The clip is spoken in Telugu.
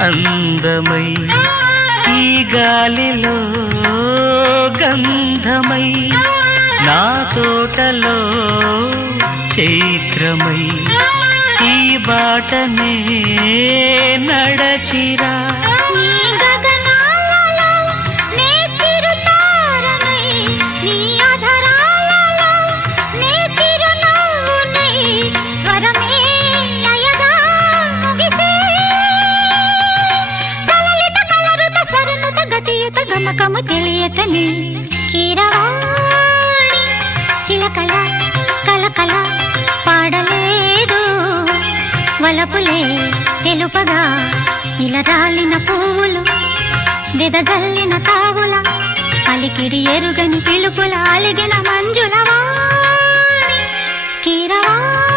అందమై ఈ గాలిలో గంధమై నా తోటలో చైత్రమై ఈ బాటనే నడచిరా గమకము తెలియతని కీరవాణి చిలకల కలకల పాడలేదు వలపులే తెలుపగా ఇలా రాలిన పువ్వులు వెదజల్లిన తావుల అలికిడి ఎరుగని పిలుపుల అలిగిన మంజుల వాణి కీరవాణి